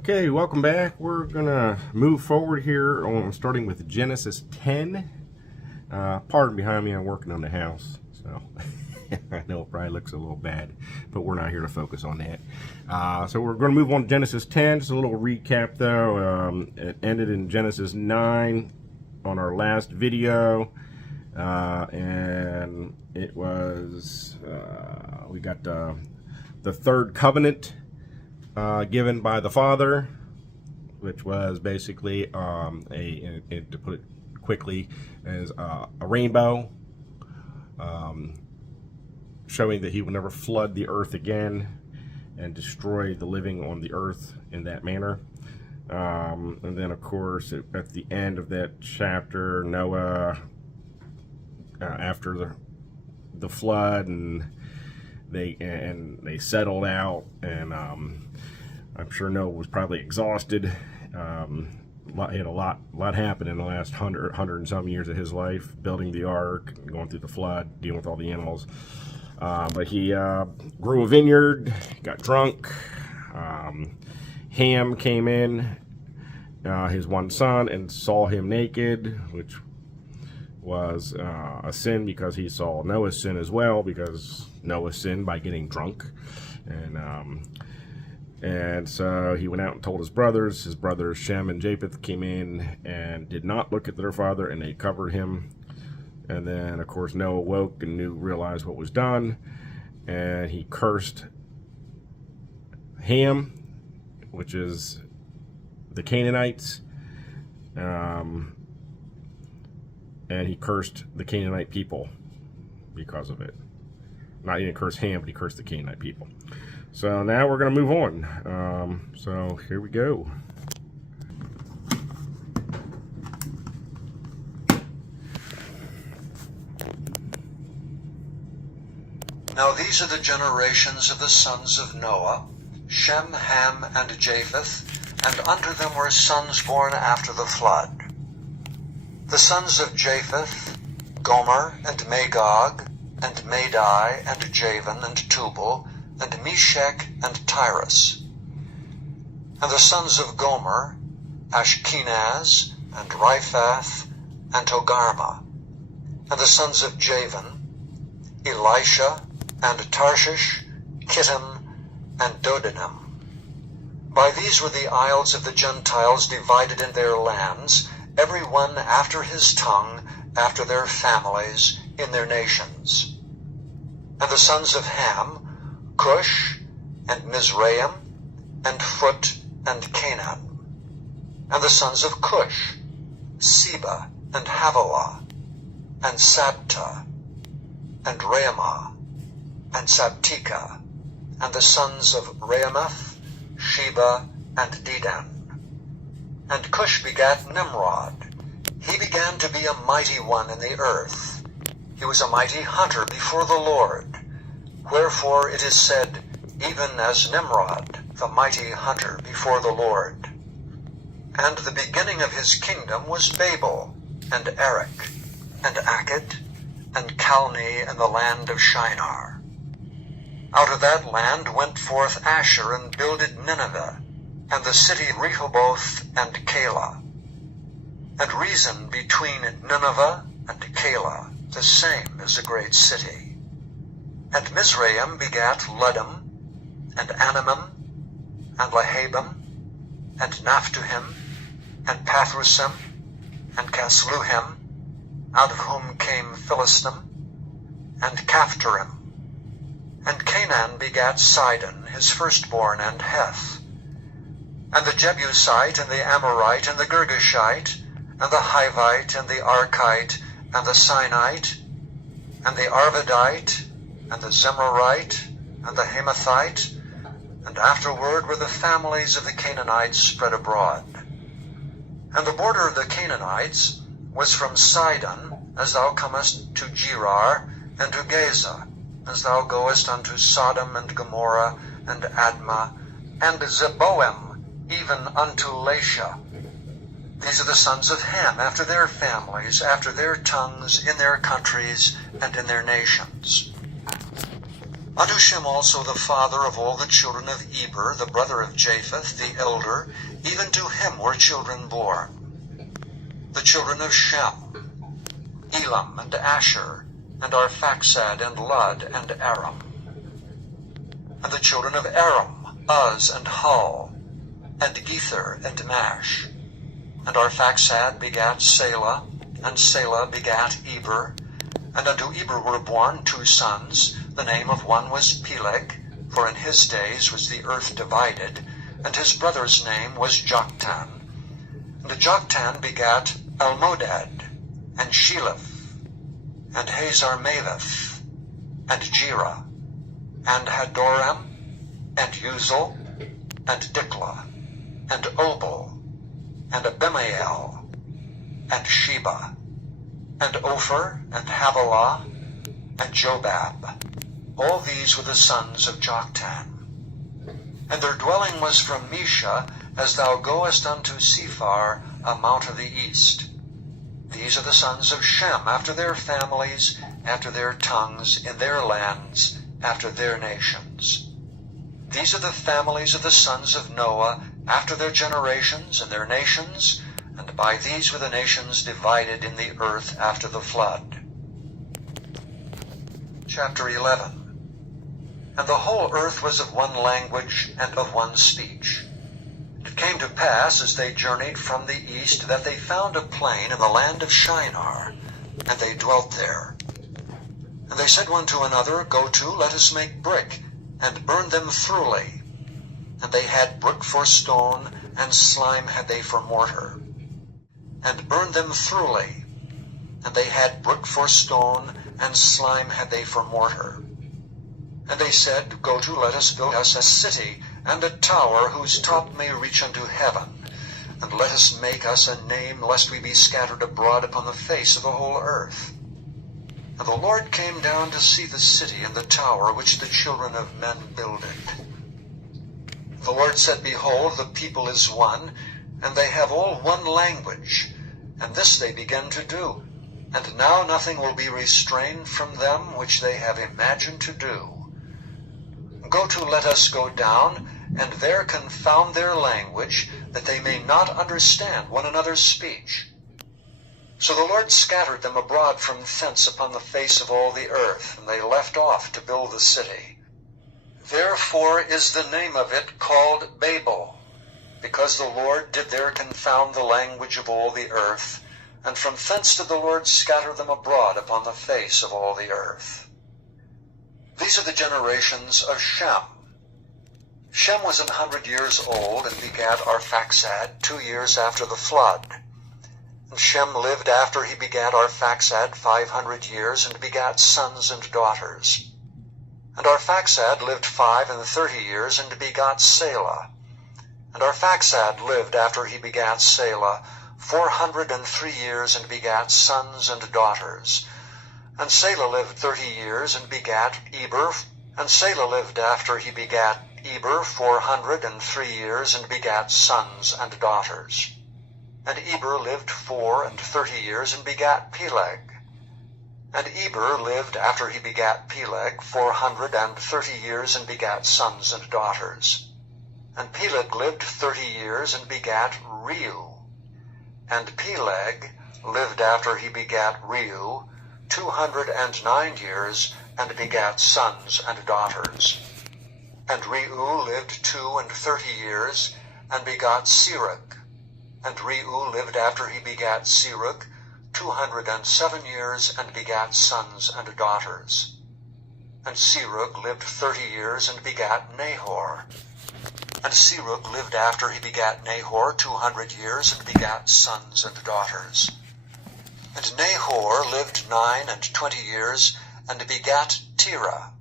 Okay, welcome back. We're gonna move forward here on starting with Genesis 10. Pardon behind me, I'm working on the house, so I know it probably looks a little bad, but we're not here to focus on that. So we're going to move on to Genesis 10. Just a little recap though. It ended in Genesis 9 on our last video, and it was we got the third covenant given by the Father, which was basically to put it quickly, as a rainbow, showing that he would never flood the earth again and destroy the living on the earth in that manner. And then, of course, at the end of that chapter, Noah, after the flood, and they settled out, and I'm sure Noah was probably exhausted. He had a lot happen in the last 100 and some years of his life, building the ark, going through the flood, dealing with all the animals. But he grew a vineyard, got drunk. Ham came in, his one son, and saw him naked, which was a sin because he saw Noah's sin as well, because Noah sinned by getting drunk. And so he went out and told his brothers. His brothers Shem and Japheth came in and did not look at their father, and they covered him. And then, of course, Noah woke and realized what was done, and he cursed Ham, which is the Canaanites, and he cursed the Canaanite people because of it. Not, he didn't curse Ham, but he cursed the Canaanite people. So now we're going to move on. So here we go. Now these are the generations of the sons of Noah, Shem, Ham, and Japheth, and unto them were sons born after the flood. The sons of Japheth, Gomer, and Magog, and Madai, and Javan, and Tubal, and Meshech, and Tyrus. And the sons of Gomer, Ashkenaz, and Riphath, and Togarmah. And the sons of Javan, Elisha, and Tarshish, Kittim, and Dodanim. By these were the isles of the Gentiles divided in their lands, every one after his tongue, after their families, in their nations. And the sons of Ham, Cush, and Mizraim, and Phut, and Canaan. And the sons of Cush, Seba, and Havilah, and Sabta, and Raamah, and Sabteka. And the sons of Raamath, Sheba, and Dedan. And Cush begat Nimrod. He began to be a mighty one in the earth. He was a mighty hunter before the Lord. Wherefore it is said, even as Nimrod, the mighty hunter before the Lord. And the beginning of his kingdom was Babel, and Erech, and Akkad, and Calne in the land of Shinar. Out of that land went forth Asher, and builded Nineveh, and the city Rehoboth, and Calah. And reason between Nineveh and Calah, the same as a great city. And Mizraim begat Ludum, and Anamim, and Lahabim, and Naphtuhim, and Pathrusim, and Casluhim, out of whom came Philistim, and Caphtorim. And Canaan begat Sidon, his firstborn, and Heth. And the Jebusite, and the Amorite, and the Girgashite, and the Hivite, and the Arkite, and the Sinite, and the Arvadite, and the Zemarite, and the Hamathite, and afterward were the families of the Canaanites spread abroad. And the border of the Canaanites was from Sidon, as thou comest to Gerar, and to Gaza, as thou goest unto Sodom and Gomorrah, and Admah, and Zeboim, even unto Lasha. These are the sons of Ham, after their families, after their tongues, in their countries, and in their nations. Unto Shem also the father of all the children of Eber, the brother of Japheth, the elder, even to him were children born. The children of Shem, Elam and Asher, and Arphaxad and Lud and Aram. And the children of Aram, Uz and Hul, and Gether and Mash. And Arphaxad begat Selah, and Selah begat Eber. And unto Eber were born 2 sons. The name of one was Peleg, for in his days was the earth divided, and his brother's name was Joktan. And Joktan begat Almodad, and Sheleph, and Hazarmaveth, and Jerah, and Hadoram, and Uzal, and Diklah, and Obal, and Abimael, and Sheba, and Ophir, and Havilah, and Jobab. All these were the sons of Joktan. And their dwelling was from Mesha, as thou goest unto Sephar, a mount of the east. These are the sons of Shem, after their families, after their tongues, in their lands, after their nations. These are the families of the sons of Noah, after their generations and their nations, and by these were the nations divided in the earth after the flood. Chapter 11. And the whole earth was of one language and of one speech. And it came to pass, as they journeyed from the east, that they found a plain in the land of Shinar, and they dwelt there. And they said one to another, Go to, let us make brick, and burn them thoroughly. And they had brick for stone, and slime had they for mortar. And burned them thoroughly. And they had brick for stone, and slime had they for mortar. And they said, Go to, let us build us a city, and a tower, whose top may reach unto heaven. And let us make us a name, lest we be scattered abroad upon the face of the whole earth. And the Lord came down to see the city and the tower which the children of men builded. The Lord said, Behold, the people is one, and they have all one language, and this they begin to do. And now nothing will be restrained from them which they have imagined to do. Go to, let us go down, and there confound their language, that they may not understand one another's speech. So the Lord scattered them abroad from thence upon the face of all the earth, and they left off to build the city. Therefore is the name of it called Babel, because the Lord did there confound the language of all the earth, and from thence did the Lord scatter them abroad upon the face of all the earth. These are the generations of Shem. Shem was 100 years old, and begat Arphaxad 2 years after the flood. And Shem lived after he begat Arphaxad 500 years, and begat sons and daughters. And Arphaxad lived 35 years, and begot Selah. And Arphaxad lived after he begat Selah 403 years, and begat sons and daughters. And Selah lived 30 years, and begat Eber. And Selah lived after he begat Eber 403 years, and begat sons and daughters. And Eber lived 34 years, and begat Peleg. And Eber lived after he begat Peleg 430 years, and begat sons and daughters. And Peleg lived 30 years, and begat Reu. And Peleg lived after he begat Reu 209 years, and begat sons and daughters. And Reu lived 32 years, and begot Serug. And Reu lived after he begat Serug 207 years, and begat sons and daughters. And Serug lived 30 years, and begat Nahor. And Serug lived after he begat Nahor 200 years, and begat sons and daughters. And Nahor lived 29 years, and begat Terah.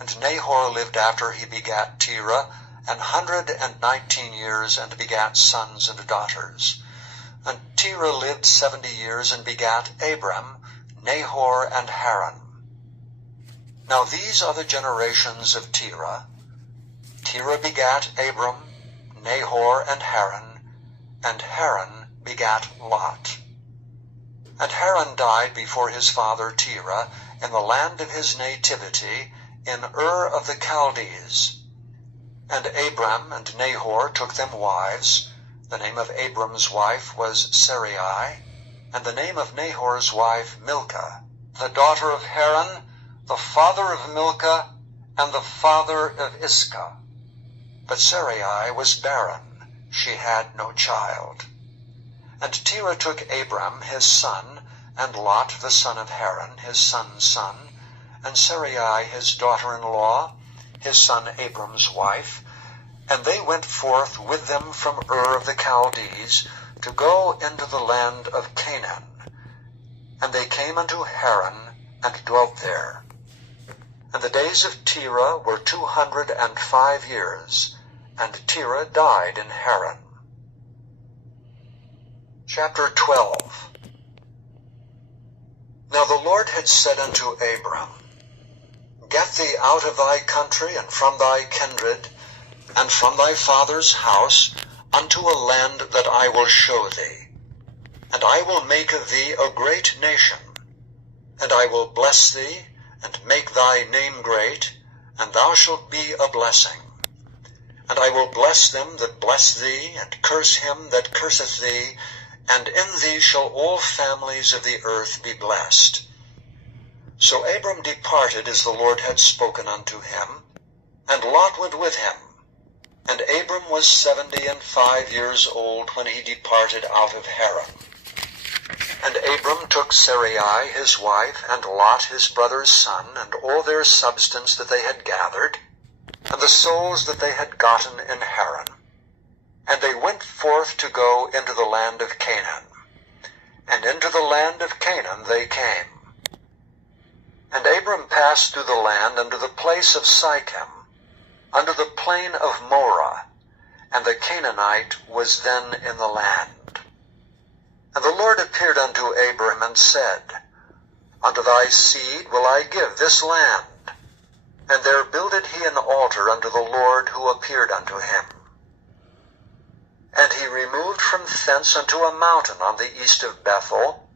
And Nahor lived after he begat Terah 119 years, and begat sons and daughters. And Terah lived 70 years, and begat Abram, Nahor, and Haran. Now these are the generations of Terah. Terah begat Abram, Nahor, and Haran begat Lot. And Haran died before his father Terah, in the land of his nativity, in Ur of the Chaldees. And Abram and Nahor took them wives. The name of Abram's wife was Sarai, and the name of Nahor's wife Milcah, the daughter of Haran, the father of Milcah, and the father of Iscah. But Sarai was barren, she had no child. And Terah took Abram his son, and Lot the son of Haran his son's son, and Sarai his daughter-in-law, his son Abram's wife, and they went forth with them from Ur of the Chaldees to go into the land of Canaan. And they came unto Haran, and dwelt there. And the days of Terah were 205 years, and Terah died in Haran. Chapter 12. Now the Lord had said unto Abram, Get thee out of thy country, and from thy kindred, and from thy father's house, unto a land that I will show thee. And I will make of thee a great nation, and I will bless thee, and make thy name great, and thou shalt be a blessing. And I will bless them that bless thee, and curse him that curseth thee, and in thee shall all families of the earth be blessed. So Abram departed as the Lord had spoken unto him, and Lot went with him. And Abram was 75 years old when he departed out of Haran. And Abram took Sarai his wife, and Lot his brother's son, and all their substance that they had gathered, and the souls that they had gotten in Haran. And they went forth to go into the land of Canaan. And into the land of Canaan they came. And Abram passed through the land unto the place of Sichem, unto the plain of Moreh, and the Canaanite was then in the land. And the Lord appeared unto Abram, and said, Unto thy seed will I give this land. And there builded he an altar unto the Lord who appeared unto him. And he removed from thence unto a mountain on the east of Bethel,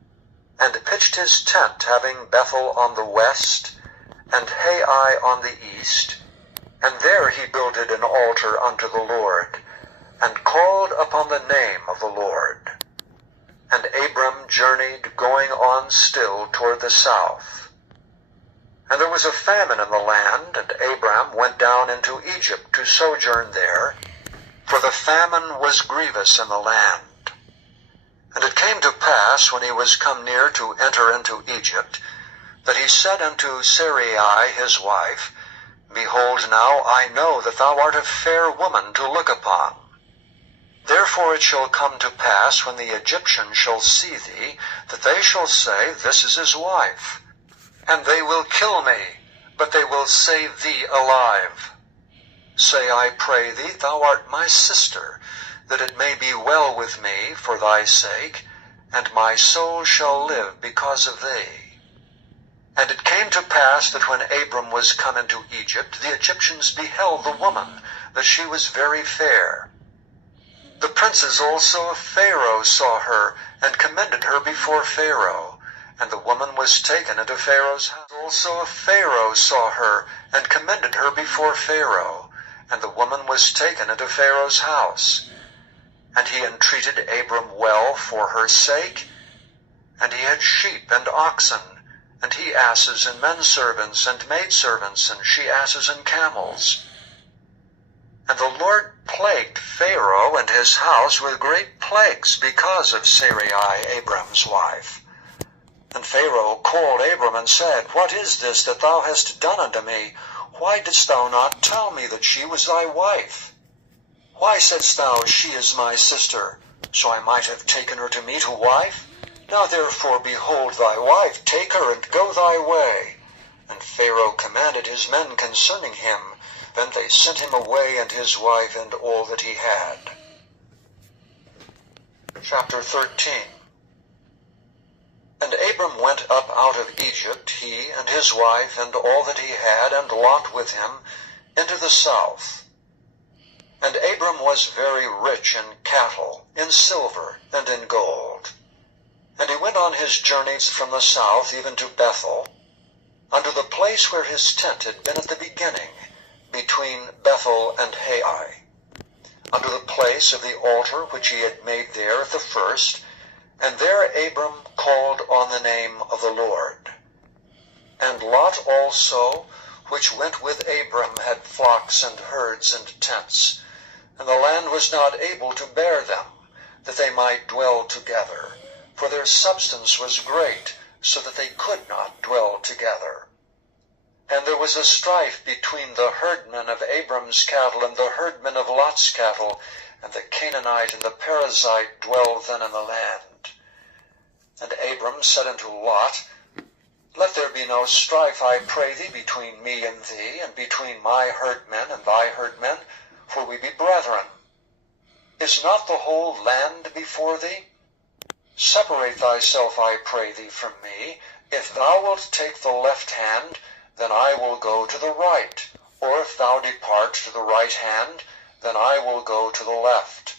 and pitched his tent, having Bethel on the west, and Hai on the east, and there he builded an altar unto the Lord, and called upon the name of the Lord. And Abram journeyed, going on still toward the south. And there was a famine in the land, and Abram went down into Egypt to sojourn there, for the famine was grievous in the land. And it came to pass, when he was come near to enter into Egypt, that he said unto Sarai his wife, Behold, now I know that thou art a fair woman to look upon. Therefore it shall come to pass, when the Egyptians shall see thee, that they shall say, This is his wife. And they will kill me, but they will save thee alive. Say, I pray thee, thou art my sister, that it may be well with me for thy sake, and my soul shall live because of thee. And it came to pass that when Abram was come into Egypt, the Egyptians beheld the woman, that she was very fair. The princes also of Pharaoh saw her, and commended her before Pharaoh. And the woman was taken into Pharaoh's house. Also of Pharaoh saw her, and commended her before Pharaoh. And the woman was taken into Pharaoh's house. And he entreated Abram well for her sake. And he had sheep and oxen, and he asses and menservants and maidservants, and she asses and camels. And the Lord plagued Pharaoh and his house with great plagues because of Sarai, Abram's wife. And Pharaoh called Abram and said, What is this that thou hast done unto me? Why didst thou not tell me that she was thy wife? Why saidst thou, She is my sister, so I might have taken her to me to wife? Now therefore, behold thy wife, take her, and go thy way. And Pharaoh commanded his men concerning him. Then they sent him away, and his wife, and all that he had. Chapter 13. And Abram went up out of Egypt, he and his wife, and all that he had, and Lot with him, into the south. And Abram was very rich in cattle, in silver, and in gold. And he went on his journeys from the south even to Bethel, unto the place where his tent had been at the beginning, between Bethel and Hai, unto the place of the altar which he had made there at the first, and there Abram called on the name of the Lord. And Lot also, which went with Abram, had flocks and herds and tents, and the land was not able to bear them, that they might dwell together, for their substance was great, so that they could not dwell together. And there was a strife between the herdmen of Abram's cattle and the herdmen of Lot's cattle, and the Canaanite and the Perizzite dwelled then in the land. And Abram said unto Lot, Let there be no strife, I pray thee, between me and thee, and between my herdmen and thy herdmen, for we be brethren. Is not the whole land before thee? Separate thyself, I pray thee, from me. If thou wilt take the left hand, then I will go to the right. Or if thou depart to the right hand, then I will go to the left.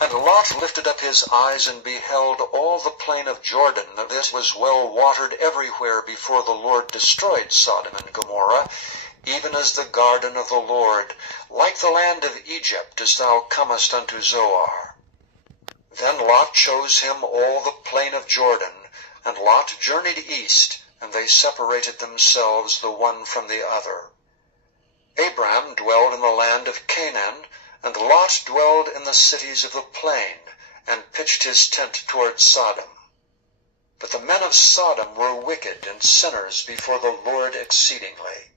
And Lot lifted up his eyes and beheld all the plain of Jordan, that this was well watered everywhere before the Lord destroyed Sodom and Gomorrah, even as the garden of the Lord, like the land of Egypt, as thou comest unto Zoar. Then Lot chose him all the plain of Jordan, and Lot journeyed east, and they separated themselves the one from the other. Abram dwelled in the land of Canaan, and Lot dwelled in the cities of the plain, and pitched his tent toward Sodom. But the men of Sodom were wicked and sinners before the Lord exceedingly.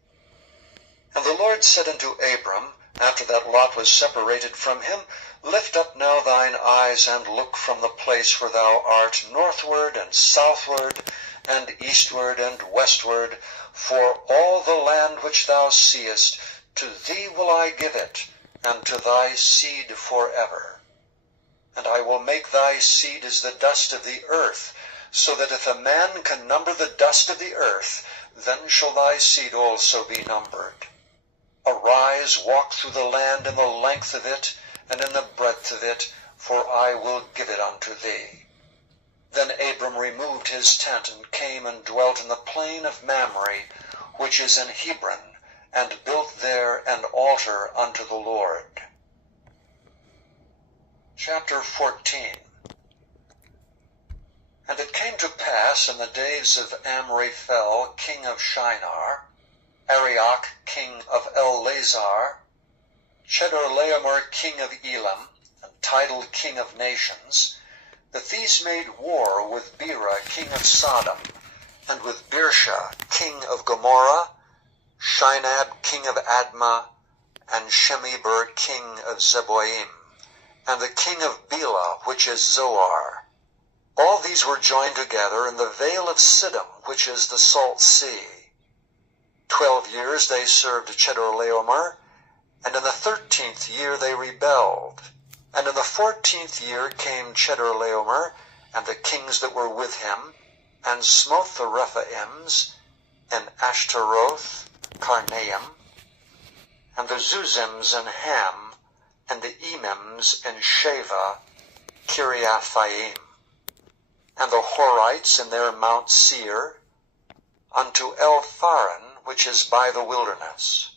And the Lord said unto Abram, after that Lot was separated from him, Lift up now thine eyes, and look from the place where thou art, northward and southward, and eastward and westward, for all the land which thou seest, to thee will I give it, and to thy seed forever. And I will make thy seed as the dust of the earth, so that if a man can number the dust of the earth, then shall thy seed also be numbered. Arise, walk through the land in the length of it, and in the breadth of it, for I will give it unto thee. Then Abram removed his tent, and came and dwelt in the plain of Mamre, which is in Hebron, and built there an altar unto the Lord. Chapter 14. And it came to pass in the days of Amraphel, king of Shinar, Arioch, king of Elazar, Chedorlaomer, king of Elam, and Tidal, king of nations, that these made war with Bera, king of Sodom, and with Birsha, king of Gomorrah, Shinab, king of Admah, and Shemeber, king of Zeboim, and the king of Bela, which is Zoar. All these were joined together in the vale of Siddim, which is the salt sea. 12 years they served Chedorlaomer, and in the 13th year they rebelled. And in the 14th year came Chedorlaomer, and the kings that were with him, and smote the Rephaims, and Ashtaroth, Karnaim, and the Zuzims in Ham, and the Emims in Sheva, Kiriathaim, and the Horites in their Mount Seir, unto Elpharan, which is by the wilderness.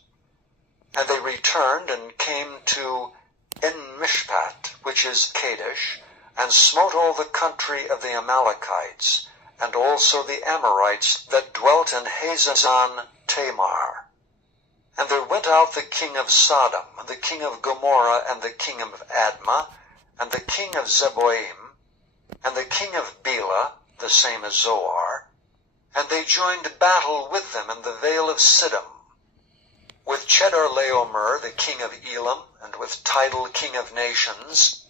And they returned and came to En-Mishpat, which is Kadesh, and smote all the country of the Amalekites, and also the Amorites that dwelt in Hazazon Tamar. And there went out the king of Sodom, and the king of Gomorrah, and the king of Admah, and the king of Zeboim, and the king of Bela, the same as Zoar, and they joined battle with them in the vale of Siddim, with Chedorlaomer, the king of Elam, and with Tidal, king of nations,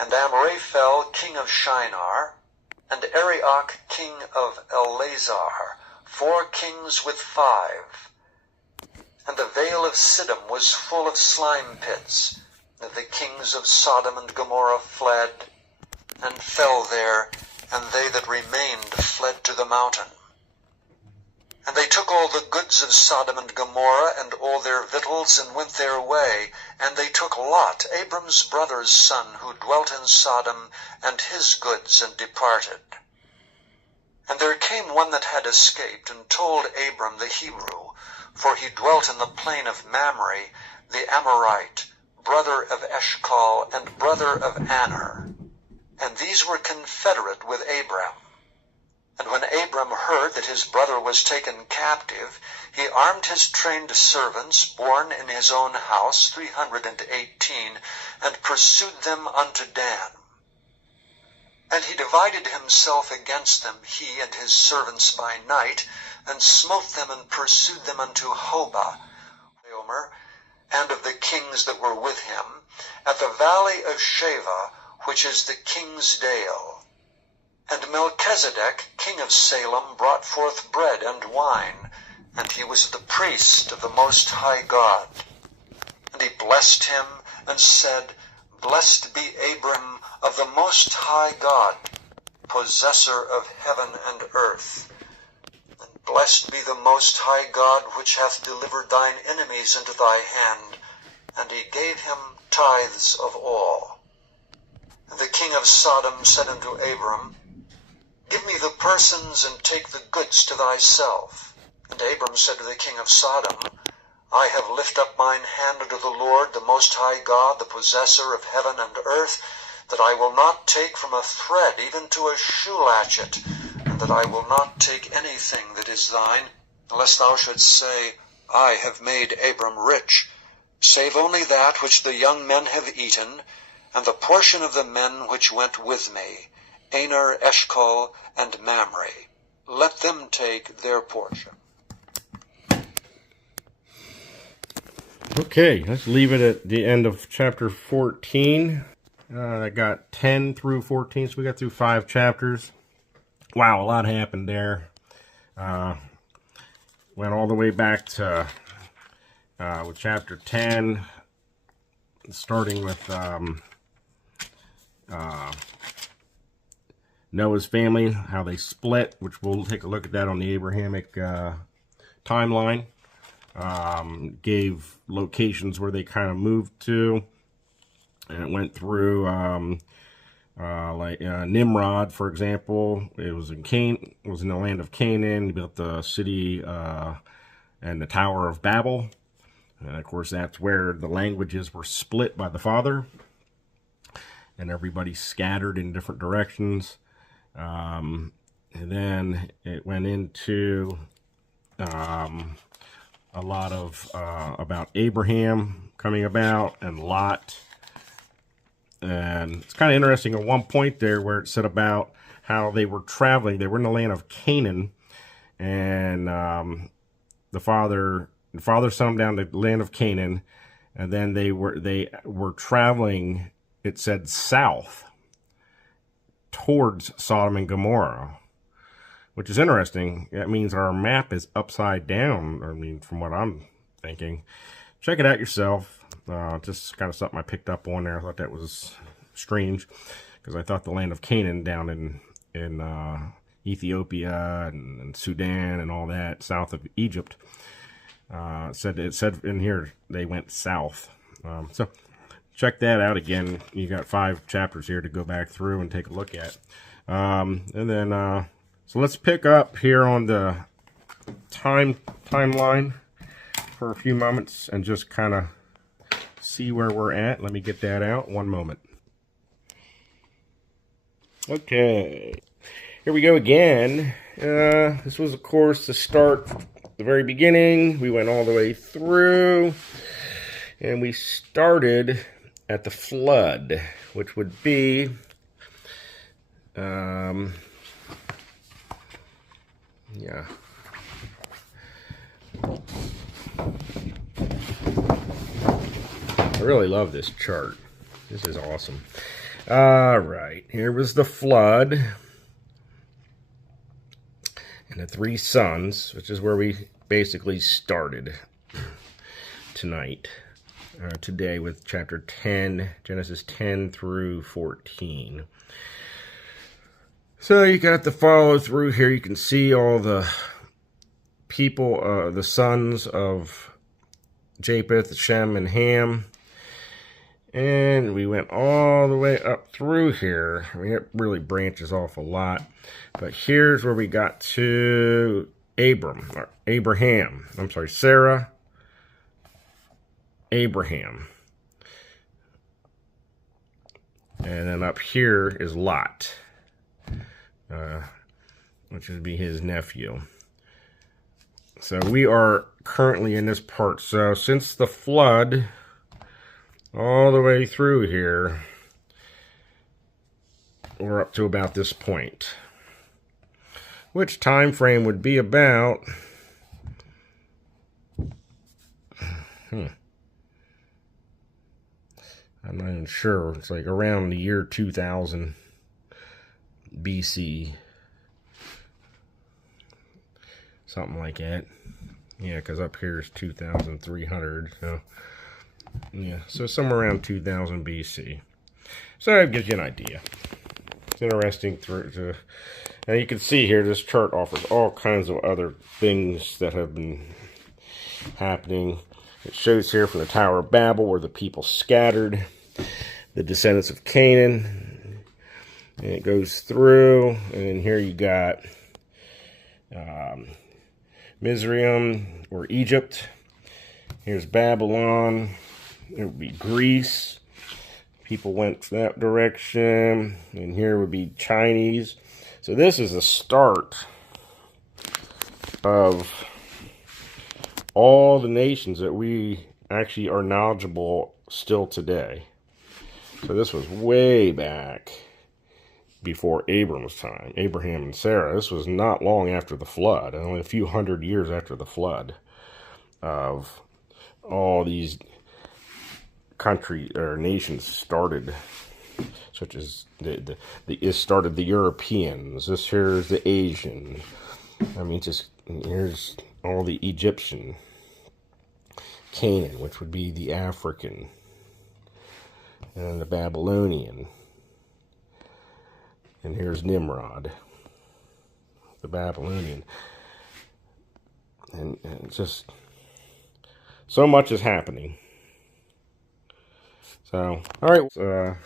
and Amraphel, king of Shinar, and Arioch, king of Elazar, 4 kings with 5. And the vale of Siddim was full of slime pits, and the kings of Sodom and Gomorrah fled, and fell there, and they that remained fled to the mountain. And they took all the goods of Sodom and Gomorrah, and all their victuals, and went their way. And they took Lot, Abram's brother's son, who dwelt in Sodom, and his goods, and departed. And there came one that had escaped, and told Abram the Hebrew, for he dwelt in the plain of Mamre, the Amorite, brother of Eshcol, and brother of Aner. And these were confederate with Abram. And when Abram heard that his brother was taken captive, he armed his trained servants, born in his own house, 318, and pursued them unto Dan. And he divided himself against them, he and his servants by night, and smote them and pursued them unto Hobah, and of the kings that were with him, at the valley of Sheva, which is the king's dale. And Melchizedek, king of Salem, brought forth bread and wine, and he was the priest of the Most High God. And he blessed him, and said, Blessed be Abram of the Most High God, possessor of heaven and earth. And blessed be the Most High God, which hath delivered thine enemies into thy hand. And he gave him tithes of all. And the king of Sodom said unto Abram, Give me the persons, and take the goods to thyself. And Abram said to the king of Sodom, I have lifted up mine hand unto the Lord, the Most High God, the possessor of heaven and earth, that I will not take from a thread even to a shoe latchet, and that I will not take anything that is thine, lest thou shouldst say, I have made Abram rich, save only that which the young men have eaten, and the portion of the men which went with me, Aner, Eshcol, and Mamre. Let them take their portion. Okay, let's leave it at the end of chapter 14. I got 10 through 14, so we got through 5 chapters. Wow, a lot happened there. Went all the way back to with chapter 10, starting with Noah's family, how they split, which we'll take a look at that on the Abrahamic timeline. Gave locations where they kind of moved to, and it went through Nimrod, for example. It was in the land of Canaan. He built the city and the Tower of Babel, and of course that's where the languages were split by the father, and everybody scattered in different directions. And then it went into a lot of about Abraham coming about and Lot. And it's kind of interesting at one point there where it said about how they were traveling. They were in the land of Canaan, and the father sent them down to the land of Canaan, and then they were traveling, it said, south towards Sodom and Gomorrah, which is interesting. That means our map is upside down. I mean, from what I'm thinking. Check it out yourself. Just kind of something I picked up on there. I thought that was strange, because I thought the land of Canaan down in Ethiopia and Sudan and all that, south of Egypt, it said in here they went south. So check that out again. You got 5 chapters here to go back through and take a look at. And then so let's pick up here on the timeline for a few moments and just kind of see where we're at. Let me get that out. One moment. Okay, here we go again. This was, of course, the start, the very beginning. We went all the way through, and we started at the flood, which would be yeah. I really love this chart. This is awesome. All right, here was the flood and the 3 sons, which is where we basically started tonight, today, with chapter 10, Genesis 10 through 14. So you got to follow through here. You can see all the people, the sons of Japheth, Shem, and Ham. And we went all the way up through here. I mean, it really branches off a lot. But here's where we got to Sarah, Abraham. And then up here is Lot, which would be his nephew. So we are currently in this part. So since the flood, all the way through here, we're up to about this point. Which time frame would be about... I'm not even sure. It's like around the year 2000 BC. Something like that. Yeah, because up here is 2,300. So, yeah. So somewhere around 2000 BC. So that gives you an idea. It's interesting now you can see here, this chart offers all kinds of other things that have been happening. It shows here from the Tower of Babel where the people scattered, the descendants of Canaan, and it goes through, and then here you got Mizraim or Egypt. Here's Babylon. It would be Greece. People went that direction, and here would be Chinese. So this is the start of all the nations that we actually are knowledgeable still today. So this was way back before Abram's time, Abraham and Sarah. This was not long after the flood, only a few hundred years after the flood, of all these countries or nations started, such as it started the Europeans. This here is the Asian. I mean, just here's all the Egyptian, Canaan, which would be the African, and the Babylonian. And here's Nimrod, the Babylonian. And just so much is happening. So, all right,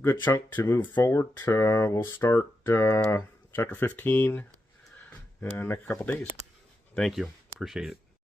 good chunk to move forward. We'll start chapter 15 in the next couple days. Thank you. Appreciate it.